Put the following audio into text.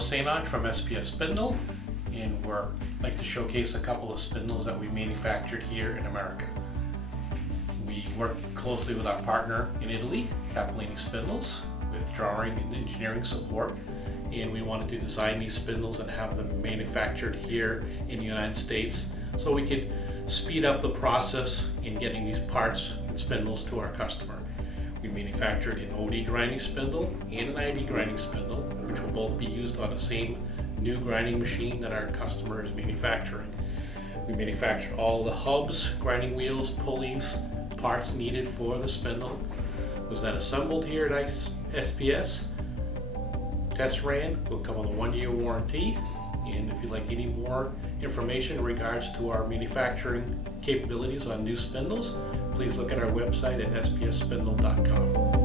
St. Onge from SPS Spindle, and we're like to showcase a couple of spindles that we manufactured here in America. We work closely with our partner in Italy, Capellini Spindles, with drawing and engineering support, and we wanted to design these spindles and have them manufactured here in the United States so we could speed up the process in getting these parts and spindles to our customer. We manufactured an OD Grinding Spindle and an ID Grinding Spindle, which will both be used on the same new grinding machine that our customer is manufacturing. We manufactured all the hubs, grinding wheels, pulleys, parts needed for the spindle. Was then assembled here at SPS. Test ran, will come with a 1-year warranty. And if you'd like any more information in regards to our manufacturing capabilities on new spindles, please look at our website at spsspindle.com.